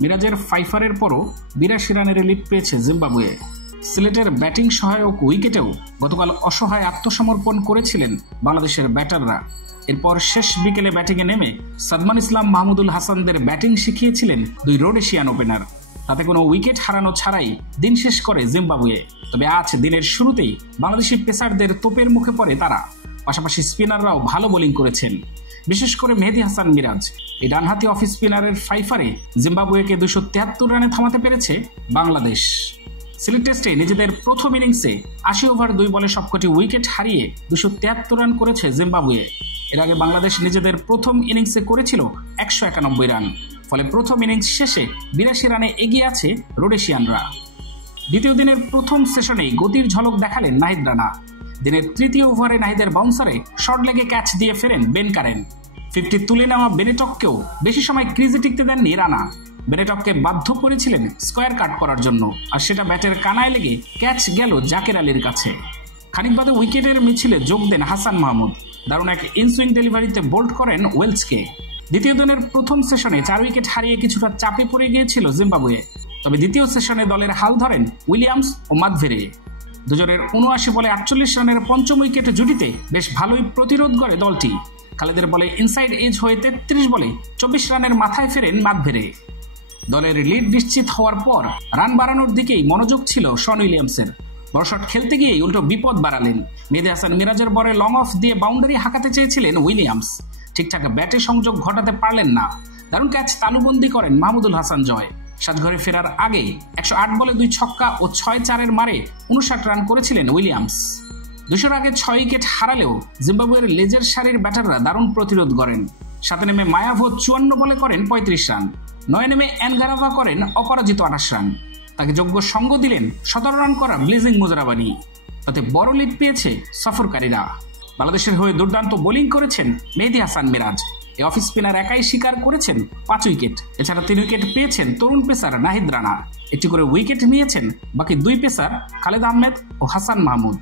মিরাজের ফাইফারের পরও 82 রানের লিড পেয়েছে জিম্বাবুয়ে। সিলেটের ব্যাটিং সহায়ক উইকেটেও গতকাল অসহায় আত্মসমর্পণ করেছিলেন বাংলাদেশের ব্যাটাররা। এরপর শেষ বিকেলে ব্যাটিংয়ে নেমে সাদমান ইসলাম, মাহমুদুল হাসানদের ব্যাটিং শিখিয়েছিলেন দুই রোডেশিয়ান ওপেনার। তাতে কোনো উইকেট হারানো ছাড়াই দিন শেষ করে জিম্বাবুয়ে। তবে আজ দিনের শুরুতেই বাংলাদেশি পেসারদের তোপের মুখে পড়ে তারা। পাশাপাশি স্পিনাররাও ভালো বোলিং করেছেন, বিশেষ করে মেহেদী হাসান মিরাজ। এই ডানহাতি অফ স্পিনারের ফাইফারে জিম্বাবুয়েকে 273 রানে থামাতে পেরেছে বাংলাদেশ। সিলেট টেস্টে নিজেদের প্রথম ইনিংসে 80 ওভার 2 বলে সবকটি উইকেট হারিয়ে 273 রান করেছে জিম্বাবুয়ে। এর আগে বাংলাদেশ নিজেদের প্রথম ইনিংসে করেছিল 191 রান। ফলে প্রথম ইনিংস শেষে 82 রানে এগিয়ে আছে রোডেশিয়ানরা। দ্বিতীয় দিনের প্রথম সেশনেই গতির ঝলক দেখালেন নাহিদ রানা। দিনের তৃতীয় ওভারে নাহিদের বাউন্সারে শর্ট লেগে ক্যাচ দিয়ে ফেরেন বেন কারেন। 50 তুলে নেওয়া বেনেটককেও বেশি সময় ক্রিজে টিকতে দেননি রানা। বেনেটককে বাধ্য করেছিলেন স্কোয়ার কাট করার জন্য, আর সেটা ব্যাটের কানায় লেগে ক্যাচ গেল জাকের আলীর কাছে। খানিক বাদে উইকেটের মিছিলে যোগ দেন হাসান মাহমুদ। দারুণ এক ইনসুইং ডেলিভারিতে বোল্ড করেন ওয়েলসকে। দ্বিতীয় দিনের প্রথম সেশনে 4 উইকেট হারিয়ে কিছুটা চাপে পড়ে গিয়েছিল জিম্বাবুয়ে। তবে দ্বিতীয় সেশনে দলের হাল ধরেন উইলিয়ামস ও মাদভেরে। দুজনের 79 বলে 48 রানের পঞ্চম উইকেট জুটিতে বেশ ভালোই প্রতিরোধ করে দলটি। খালেদের বলে ইনসাইড এজ হয়ে 33 বলে 24 রানের মাথায় ফেরেন মাদভেরে। দলের লিড নিশ্চিত হওয়ার পর রান বাড়ানোর দিকেই মনোযোগ ছিল শন উইলিয়ামসের। বড় শট খেলতে গিয়েই উল্টো বিপদ বাড়ালেন। মেহেদী হাসান মিরাজের বলে লং অফ দিয়ে বাউন্ডারি হাঁকাতে চেয়েছিলেন উইলিয়ামস, ঠিকঠাক ব্যাটে সংযোগ ঘটাতে পারলেন না। দারুণ ক্যাচ তালুবন্দি করেন মাহমুদুল হাসান জয়। সাতঘরে ফেরার আগে 108 বলে 2 ছক্কা ও 6-4-এর মারে 59 রান করেছিলেন উইলিয়ামস। 200-র আগে 6 উইকেট হারালেও জিম্বাবুয়ের লেজের সারির ব্যাটাররা দারুণ প্রতিরোধ করেন। সাথে নেমে মায়াভো 54 বলে করেন 35 রান। 9 নেমে এনগারাভা করেন অপরাজিত 28 রান। তাকে যোগ্য সঙ্গ দিলেন 17 রান করা ব্লেজিং মুজরাবানি। তাতে বড় লিড পেয়েছে সফরকারীরা। বাংলাদেশের হয়ে দুর্দান্ত বোলিং করেছেন মেহেদী হাসান মিরাজ। এই অফ স্পিনার একাই শিকার করেছেন 5 উইকেট। এছাড়া 3 উইকেট পেয়েছেন তরুণ পেসার নাহিদ রানা। একটি করে উইকেট নিয়েছেন বাকি 2 পেসার খালেদ আহমেদ ও হাসান মাহমুদ।